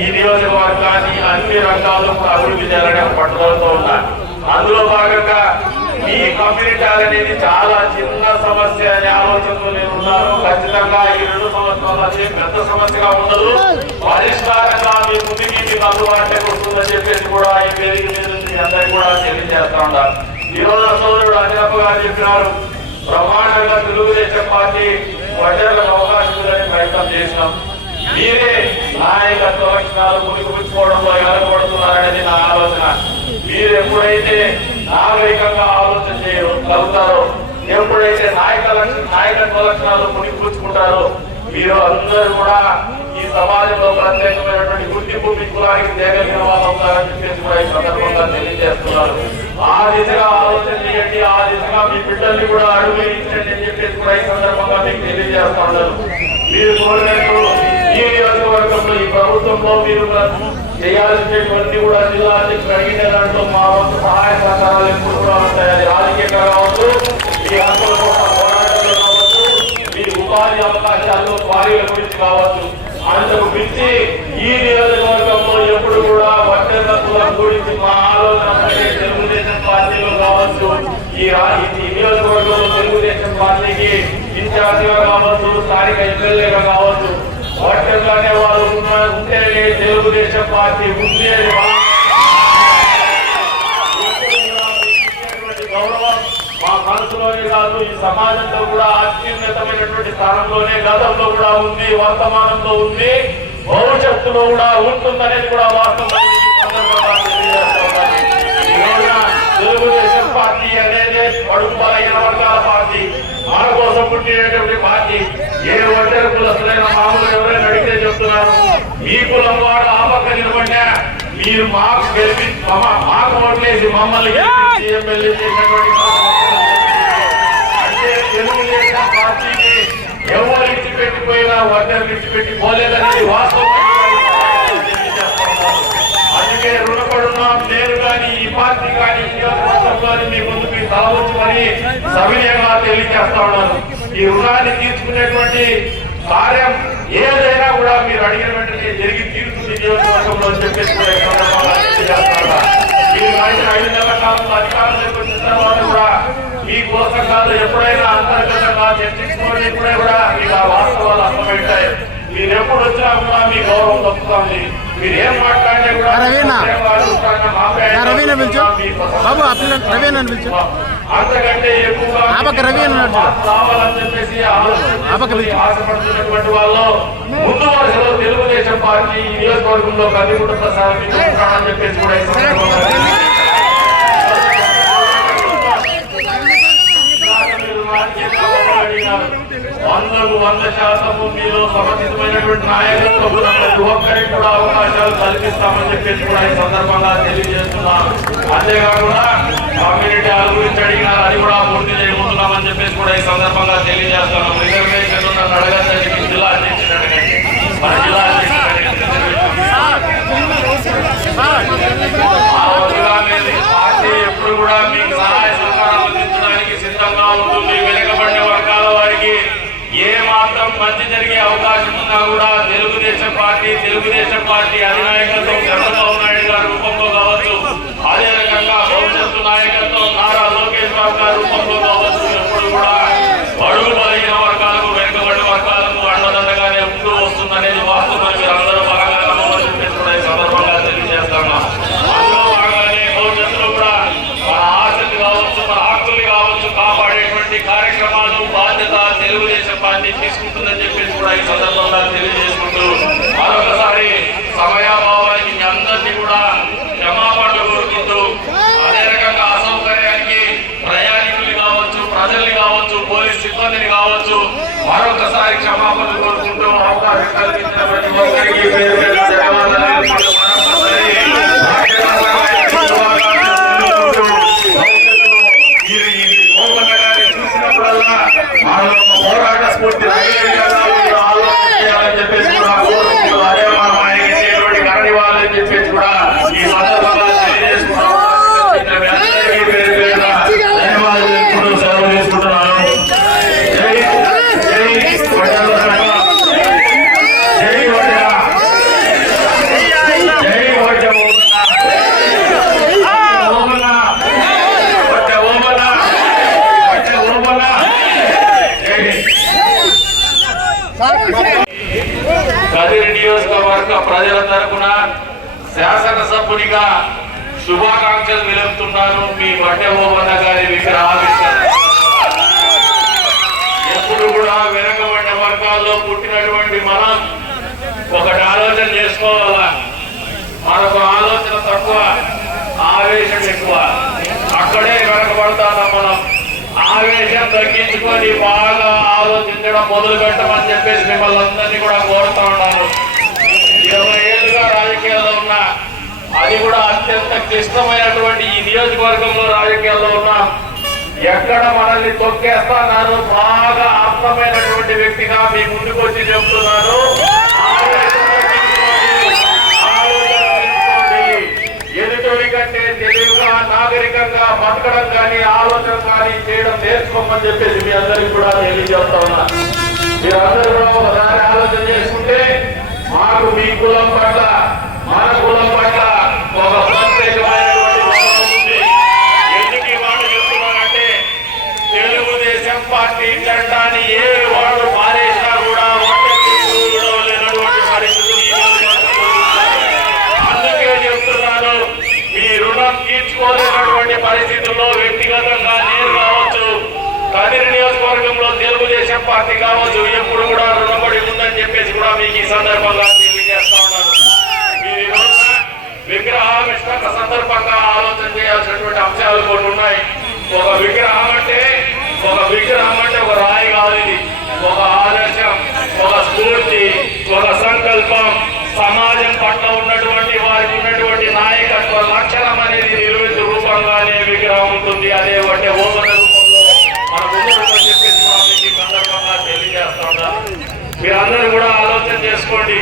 ఈ నియోజకవర్గాన్ని అన్ని రంగాల్లో అభివృద్ధి చేయాలనే పట్టుదలతో ఉన్నారు. అందులో భాగంగా ఈ కమ్యూనిటీ అనేది చాలా చిన్న సమస్య అనే ఆలోచనతో నేను ఉన్నాను. ఖచ్చితంగా ఈ రెండు సంవత్సరాలు అదే పెద్ద సమస్యగా ఉండదు. పరిష్కారంగా మీ ముందుకి మీకు అందుబాటులో వస్తుందని చెప్పేసి కూడా ఈ వేదిక మీద నుంచి అందరికీ కూడా తెలియజేస్తా ఉన్నారు ఈ రోజు సోదరుడు అనిరప్ప గారు చెప్పినారు ప్రమాణంగా తెలుగుదేశం పార్టీ ప్రజలకు అవకాశం ప్రయత్నం చేసినాం. మీరే నాయకత్వ లక్షణాలు ముడిపుచ్చుకోవడంలో వెనకబడుతున్నారనేది నా ఆలోచన. మీరు ఎప్పుడైతే నాగరికంగా ఆలోచన చేయగలుగుతారో ఎప్పుడైతే నాయక నాయకత్వ లక్షణాలు ముడిపుచ్చుకుంటారో మీరు అందరూ కూడా ఈ సమాజంలో ప్రత్యేకమైనటువంటి గుర్తింపు మీ కులానికి తేగలిగిన వాళ్ళు అవుతారని చెప్పేసి కూడా ఈ సందర్భంగా తెలియజేస్తున్నారు. ఆ దిశగా ఆలోచన చేయండి ఆ దిశగా మీ బిడ్డల్ని కూడా అడుగు ఇచ్చండి అని చెప్పేసి కూడా ఈ సందర్భంగా మీకు తెలియజేస్తున్నారు మీరు కోరినట్టు నియోజకవర్గంలో ఈ ప్రభుత్వంలో మీరు చేయాల్సినటువంటి కూడా జిల్లా అధ్యక్షులు అడిగిన దాంట్లో మా వంతు సహాయ సహకారాలు ఎప్పుడు కూడా ఉంటాయి. అది రాజకీయంగా కావచ్చు మీ హక్కుల కోసం పోరాటంలో కావచ్చు మీ ఉపాధి అవకాశాల్లో భార్యల గురించి కావచ్చు. అంతకు మించి ఈ నియోజకవర్గంలో ఎప్పుడు కూడా వడ్డెర్ల గురించి మా ఆలోచన తెలుగుదేశం పార్టీలో కావచ్చు. ఈ నియోజకవర్గంలో తెలుగుదేశం పార్టీకి ఇన్ఛార్జిగా కావచ్చు స్థానిక ఎమ్మెల్యేగా కావచ్చు. వడ్డెర్లు అనే పార్టీ ఉంది అని గౌరవం మా మనసులోనే కాదు ఈ సమాజంలో కూడా అత్యున్నతమైనటువంటి స్థానంలోనే గతంలో కూడా ఉంది వర్తమానంలో ఉంది భవిష్యత్తులో కూడా ఉంటుందనేది కూడా వాస్తవం తెలుగుదేశం పార్టీ అనే పడుగు బలహీన వర్గాల పార్టీ మన కోసం పుట్టినటువంటి పార్టీ ఏ ఒంటరి కులస్తులైన మామూలు ఎవరైనా అడిగితే చెప్తున్నారు మీ కులం వాడు ఆ పక్క నిలబడినా మీరు మాకు గెలిపి మాకు ఓట్లేసి మమ్మల్ని గెలిపించి ఎమ్మెల్యే చేసినటువంటి అంటే తెలుగుదేశం పార్టీకి ఎవరు ఇచ్చి పెట్టిపోయినా ఒంటరి ఇచ్చి పెట్టి పోలేదనేది వాస్తవం అందుకే రుణపడున్నాం నేను కానీ ఈ పార్టీ కానీ ఈ నియోజకవర్గంలోని మీ ముందుకు తల ఉంచుకొని సవినయంగా తెలియజేస్తా ఉన్నాను ఈ రుణాన్ని తీర్చుకునేటువంటి కార్యం ఏదైనా కూడా మీరు అడిగిన వెంటనే జరిగి తీరుతుంది నియోజకవర్గంలో చెప్పేసి కూడా. మీరు రాసిన ఐదు నెలల కాలంలో అధికారంలోకి వచ్చిన తర్వాత కూడా మీ కుల సంఘాలు ఎప్పుడైనా అంతర్గతంగా చర్చించుకోండి ఎప్పుడే కూడా మీకు ఆ వాస్తవాలు అర్థమవుతాయి మీరు ఎప్పుడు వచ్చినా కూడా మీ గౌరవం తప్పుతుంది మీరు ఏం మాట్లాడినా కూడా రవీనా. రవీనా పిలుచు. బాబు, రవీనా పిలుచు. అంతకంటే ఎక్కువగా కావాలని చెప్పేసి. ఆశపడుతున్నటువంటి వాళ్ళు ముందు వరుసలో తెలుగుదేశం పార్టీ నియోజకవర్గంలో మీకు ఉంటామని చెప్పేసి కూడా ఈ సందర్భంగా వందకు వంద శాతము మీలో సమర్థితమైనటువంటి నాయకత్వం ప్రతి ఒక్కరికి కూడా అవకాశాలు కల్పిస్తామని చెప్పేసి కూడా ఈ సందర్భంగా తెలియజేస్తున్నాం అంతేకాకుండా కమ్యూనిటీ హాల్ గురించి అడిగినారు అది కూడా పూర్తి చేయబోతున్నామని చెప్పేసి కూడా ఈ సందర్భంగా తెలియజేస్తున్నాం రిజర్వేషన్ ఉన్న అడగడానికి జిల్లా అధ్యక్షుడు అడగండి మన జిల్లా అధ్యక్షుడు ఆ వదిలా మీద పార్టీ ఎప్పుడు కూడా మీకు సహాయ సహకారాలు అందించడానికి సిద్ధంగా ఉంటుంది వెనుకబడిన వర్గాల వారికి ఏ మాత్రం మంచి జరిగే అవకాశం ఉన్నా కూడా తెలుగుదేశం పార్టీ తెలుగుదేశం పార్టీ అధినాయకత్వం చంద్రబాబు నాయుడు గారి రూపంలో కావచ్చు అదే రకంగా భవిష్యత్తు నాయకత్వం నారా లోకేష్ బాబు గారి రూపంలో కావచ్చు ఎప్పుడు కూడా అడుగు బలహీన వర్గాలకు వెనుకబడిన వర్గాలకు అండదండగానే ఉంటూ వస్తుందనేది వాస్తవం మీరు అందరూ బాగా గమనించాలని చెప్పేసి కూడా ఈ సందర్భంగా తెలియజేస్తున్నాం అందులో భాగంగానే భవిష్యత్తులో కూడా మన ఆశలు కావచ్చు మన హక్కులు కావచ్చు కాపాడేటువంటి కార్యక్రమాలు బాధ్యత తెలుగుదేశం పార్టీ తీసుకుంటుందని చెప్పేసి కూడా ఈ సందర్భంగా తెలియజేసుకుంటూ మరొకసారి సమయాభావానికి మీ అందరినీ కూడా క్షమాపణలు కోరుకుంటూ అదే రకంగా అసౌకర్యానికి ప్రయాణికులు కావచ్చు ప్రజల్ని కావచ్చు పోలీస్ సిబ్బందిని కావచ్చు మరొకసారి క్షమాపణలు కోరుకుంటూ అవకాశం కల్పించిన ప్రతి ఒక్కరికి పేరు పేరున ధన్యవాదాలు తెలుపుకుంటూ మరొకసారి మీరు ఈ కోపన్న గారిని చూసినప్పుడల్లా మాలో ఒక పోరాట స్ఫూర్తి ధైర్యంగా మీరు ఆలోచన చేయాలని చెప్పేసి కూడా కోరుకుంటూ అదే మనం ఆయన ఇచ్చేటువంటి కరణివ్వాలని చెప్పేసి కూడా ఈ సందర్భంగా తెలియజేసుకుంటాం మీ అందరికీ పేరు పేరున ధన్యవాదాలు తెలుపుకుంటూ సెలవు తీసుకుంటున్నాను జై జై వడ్డెర సంఘం. జై వడ్డెర. నియోజకవర్గ ప్రజల తరపున శాసనసభ్యునిగా శుభాకాంక్షలు తెలుపుతున్నాను మీ బట్టె ఓవన్న గారి విగ్రహావిష్కరణ ఎప్పుడు కూడా వెనకబడిన వర్గాల్లో పుట్టినటువంటి మనం ఒకటి ఆలోచన చేసుకోవాలా? మనకు ఆలోచన తక్కువ ఆవేశం ఎక్కువ. అక్కడే వెనకబడతానా మనం? ఆవేశం తగ్గించుకొని బాగా ఆలోచించడం మొదలు పెట్టమని చెప్పేసి మిమ్మల్ని అందరినీ కూడా కోరుతా ఉన్నాను. ఇరవై రాజకీయాల్లో ఉన్నా అది కూడా అత్యంత క్లిష్టమైనటువంటి ఈ నియోజకవర్గంలో రాజకీయాల్లో ఉన్నా ఎక్కడ మనల్ని తొక్కేస్తున్నారు బాగా అర్థమైనటువంటి వ్యక్తిగా మీ ముందుకు వచ్చి చెప్తున్నాను ఆలోచన ఎదుటి కంటే తెలివిగా నాగరికంగా బతకడం కానీ ఆలోచన కానీ చేయడం నేర్చుకోమని చెప్పేసి మీ అందరికి కూడా తెలియజేస్తా ఉన్నా. మీరందరూ కూడా ఒకసారి ఆలోచన చేసుకుంటే మాకు మీ కులం పట్ల మన కులం పట్ల ఒక ప్రత్యేకమైనటువంటి ఎందుకు ఈ మాట చెప్తున్నానంటే తెలుగుదేశం పార్టీ చట్టాన్ని ఏ వాడు పారేసినా కూడా లేనటువంటి అందుకే చెప్తున్నాను మీ రుణం తీర్చుకోలేనటువంటి పరిస్థితుల్లో వ్యక్తిగతంగా నేను కావచ్చు కదిరి నియోజకవర్గంలో తెలుగుదేశం పార్టీ కావచ్చు ఎప్పుడు కూడా రుణం చెప్పేసి కూడా మీకు ఈ సందర్భంగా తెలియజేస్తా ఉన్నాను మీరు ఈ రోజున విగ్రహావిష్కరణ సందర్భంగా ఆలోచన చేయాల్సినటువంటి అంశాలు కొన్ని ఉన్నాయి ఒక విగ్రహం అంటే ఒక విగ్రహం అంటే ఒక రాయి కాదు ఇది ఒక ఆదర్శం ఒక స్ఫూర్తి ఒక సంకల్పం సమాజం పట్ల ఉన్నటువంటి వారికి ఉన్నటువంటి నాయకత్వ లక్షణం అనేది నిలువెత్తు రూపంగానే విగ్రహం ఉంటుంది అదే అంటే ఓవన రూపంలో మన ముందు చెప్పేసి కూడా మీకు ఈ సందర్భంగా తెలియజేస్తా ఉన్నాను మీరందరూ కూడా ఆలోచన చేసుకోండి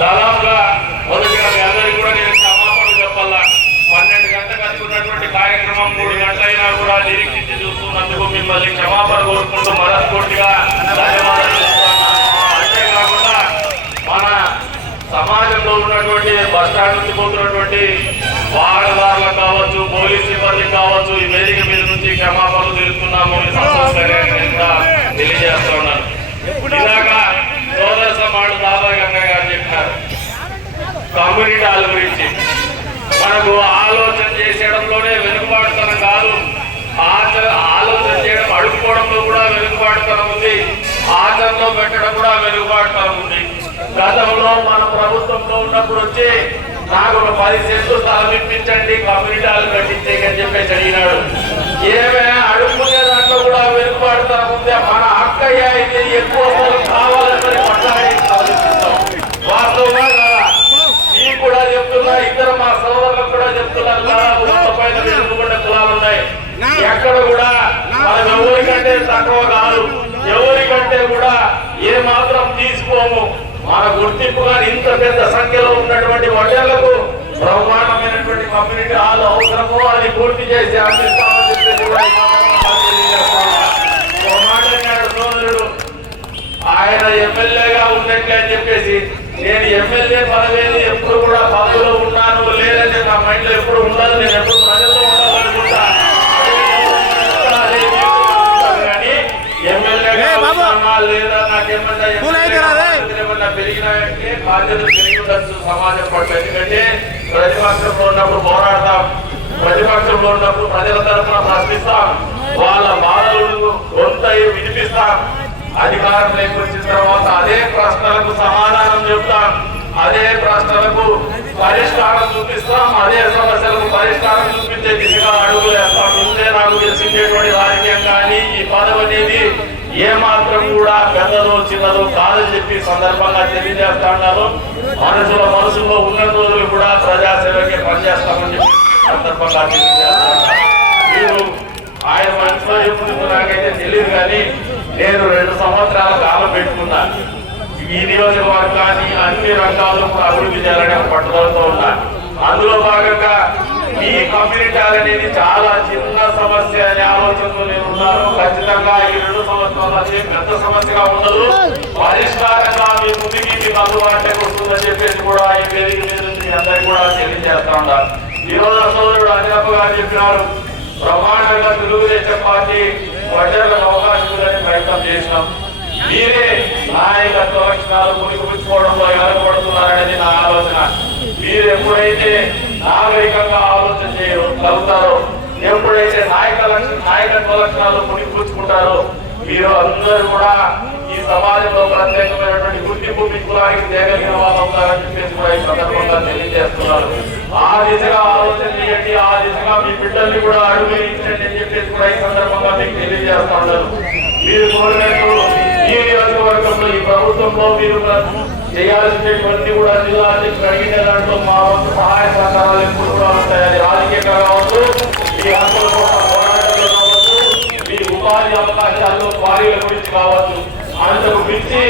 దాదాపుగా మొదటిగా మీ అందరికీ కూడా నేను క్షమాపణలు చెప్పాలా పన్నెండు గంటలకు అనుకున్నటువంటి కార్యక్రమం మూడు గంటలైనా కూడా నిరీక్షించి చూస్తున్నందుకు మిమ్మల్ని క్షమాపణ కోరుకుంటూ మనస్ఫూర్తిగా ధన్యవాదాలు చెప్తున్నాను. అంతేకాకుండా మన సమాజంలో ఉన్నటువంటి బస్ వాహనదారులకు కావచ్చు పోలీస్ సిబ్బంది కావచ్చు ఈ వేదిక మీద నుంచి క్షమాపణలు తెలుస్తున్నాము ఈ సంతోషకరంగా తెలియజేస్తా ఉన్నాను. ఇందాక సోదర సమాడు దాదా గంగా గారు చెప్పినారు కమ్యూనిటాల గురించి. మనకు ఆలోచన చేసేయడంలోనే వెనుకబాటుతనం కాదు ఆలోచన చేయడం అడుగుకోవడంలో కూడా గతంలో మన ప్రభుత్వంలో ఉన్నప్పుడు వచ్చి నాకు ఒక పది సెంట్లు స్థలం ఇప్పించండి కమ్యూనిటీ హాల్ కట్టించేకి అని చెప్పేసి అడిగినాడు. ఏమే అడుగుకునే దాంట్లో కూడా వెనుకబడతా ఉంది. మన అక్కయ్య అయితే ఎక్కువ స్థలం కావాలని పట్టాడి వాస్తవంగా మీకు కూడా చెప్తున్నా ఇద్దరు మా సోదరులకు కూడా చెప్తున్నారు పైన వెనుకబడిన కులాలు ఉన్నాయి. ఎక్కడ కూడా మనం ఎవరికంటే తక్కువ కాదు ఎవరికంటే కూడా ఏ మాత్రం తీసుకోము మన గుర్తింపుగా ఇంత పెద్ద సంఖ్యలో ఉన్నటువంటి వడ్డేళ్ళకు బ్రహ్మాండమైనటువంటి కమ్యూనిటీ హాల్ అవసరమో అది పూర్తి చేసి అందిస్తామని ఆయన ఎమ్మెల్యేగా ఉన్నట్లే అని చెప్పేసి నేను ఎమ్మెల్యే పదవి ఎప్పుడు కూడా పదవిలో ఉన్నాను లేదని నా మైండ్లో ఎప్పుడు ఉండదు నేను ఎప్పుడు ప్రజల్లో ఉండాలనుకుంటా. ఎమ్మెల్యేగా లేదా నాకేమన్నా కూల్ అయితే రాదే? ఏమన్నా పెరిగినాయంటే బాధ్యతలు పెరిగి ఉండొచ్చు సమాజం పట్ల ఎందుకంటే ప్రతిపక్షంలో ఉన్నప్పుడు పోరాడతాం. ప్రతిపక్షంలో ఉన్నప్పుడు ప్రజల తరఫున ప్రశ్నిస్తాం. వాళ్ళ బాధలు కొంత వినిపిస్తాం. అధికారం లేకొచ్చిన తర్వాత అదే ప్రశ్నలకు సమాధానం చెప్తాం అదే ప్రశ్నలకు పరిష్కారం చూపిస్తాం. అదే సమస్యలకు పరిష్కారం చూపించే దిశగా అడుగులు వేస్తాం. ఇంతే నాకు తెలిసిండేటువంటి రాజకీయం కానీ ఈ పదవి అనేది ఏ మాత్రం కూడా పెద్దదో చిన్నదో కాదని చెప్పి సందర్భంగా తెలియజేస్తా ఉన్నారు. మనసుల మనసులో ఉన్న రోజులు కూడా ప్రజాసేవకే పనిచేస్తామని చెప్పి సందర్భంగా తెలియజేస్తాను ఆయన మనసులో ఎప్పుడు నాకైతే తెలియదు కానీ నేను రెండు సంవత్సరాల కాలం పెట్టుకున్నా. ఈ నియోజకవర్గాన్ని అన్ని రంగాల్లో కూడా అభివృద్ధి చేయాలనే పట్టుదలతో ఉన్నాను ఈ కమ్యూనిటీ అనేది చాలా చిన్న సమస్య అనే ఆలోచనతో నేను ఉన్నాను ఖచ్చితంగా ఈ రెండు సంవత్సరాలు అది పెద్ద సమస్యగా ఉండదు. పరిష్కారంగా మీ ముందుకి మీకు అందుబాటులోకి వస్తుందని చెప్పేసి కూడా ఈ వేదిక మీద నుంచి అందరికీ కూడా తెలియజేస్తా ఉన్నారు. ఈ రోజు సోదరుడు అనిరప్ప గారు చెప్పినారు ప్రమాణంగా తెలుగుదేశం పార్టీ ప్రజలకు అవకాశం ప్రయత్నం చేసినాం. మీరే నాయకత్వ లక్షణాలు మునిగిపుచ్చుకోవడంలో ఎవరు పడుతున్నారనేది నా ఆలోచన. మీరు ఎప్పుడైతే నాగరికంగా ఆలోచన చేయగలుగుతారో ఎప్పుడైతే నాయక నాయకత్వ లక్షణాలు పురికిపుచ్చుకుంటారో మీరు అందరూ కూడా ఈ సమాజంలో ప్రత్యేకమైనటువంటి గుర్తింపు మీ కులానికి చేయగలిగిన వాళ్ళు అవుతారని చెప్పేసి కూడా ఈ సందర్భంగా తెలియజేస్తున్నారు. ఆ దిశగా ఆలోచన చేయండి ఆ దిశగా మీ బిడ్డల్ని కూడా అడుగు ఇచ్చండి అని చెప్పేసి కూడా ఈ సందర్భంగా మీకు తెలియజేస్తున్నారు మీరు కోరినట్టు ఈ నియోజకవర్గంలో ఈ ప్రభుత్వంలో మీరు చేయాల్సినటువంటి కూడా జిల్లా అధ్యక్షులు అడిగిన దాంట్లో మా వంతు సహాయ సహకారాలు ఎప్పుడు కూడా ఉంటాయి. అది రాజకీయంగా కావచ్చు మీ హక్కుల కోసం పోరాటంలో కావచ్చు మీ ఉపాధి అవకాశాల్లో క్వారీల గురించి కావచ్చు. అంతకు మించి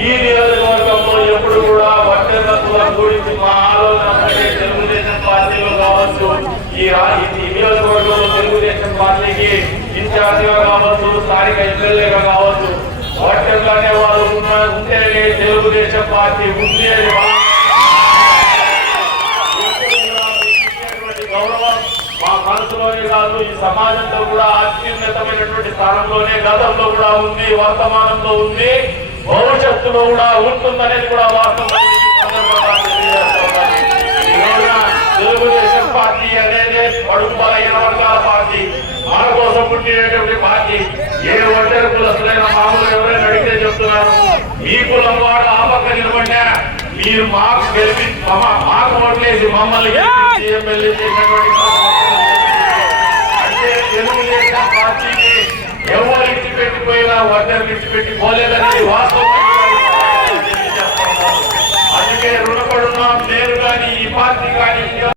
ఈ నియోజకవర్గంలో ఎప్పుడు కూడా వడ్డెర్ల గురించి మా ఆలోచన తెలుగుదేశం పార్టీలో కావచ్చు ఈ ఈ నియోజకవర్గంలో తెలుగుదేశం పార్టీకి ఇన్ఛార్జిగా కావచ్చు స్థానిక ఎమ్మెల్యేగా కావచ్చు వడ్డెర్లు అనే వాళ్ళు ఉంటేనే తెలుగుదేశం పార్టీ ఉంది అని గౌరవం మా మనసులోనే కాదు ఈ సమాజంలో కూడా అత్యున్నతమైనటువంటి స్థానంలోనే గతంలో కూడా ఉంది వర్తమానంలో ఉంది భవిష్యత్తులో కూడా ఉంటుందనేది కూడా వాస్తవం తెలుగుదేశం పార్టీ అనేది పడుగు బలహీన వర్గాల పార్టీ. మన కోసం పుట్టినటువంటి పార్టీ. ఏ ఒంటరి కులస్తులైన మామూలు ఎవరైనా మీ కులం వాడు ఆ పక్క నిలబడినా మీరు మాకు గెలిపి మాకు ఓట్లేసి మమ్మల్ని ఎమ్మెల్యే చేసినటువంటి అంటే తెలుగుదేశం పార్టీకి ఎవరు ఇచ్చిపెట్టిపోయినా వడ్డలు ఇచ్చిపెట్టి పోలేదనేది వాస్తవం. అందుకే రుణపడున్నాం నేను కానీ ఈ పార్టీ కానీ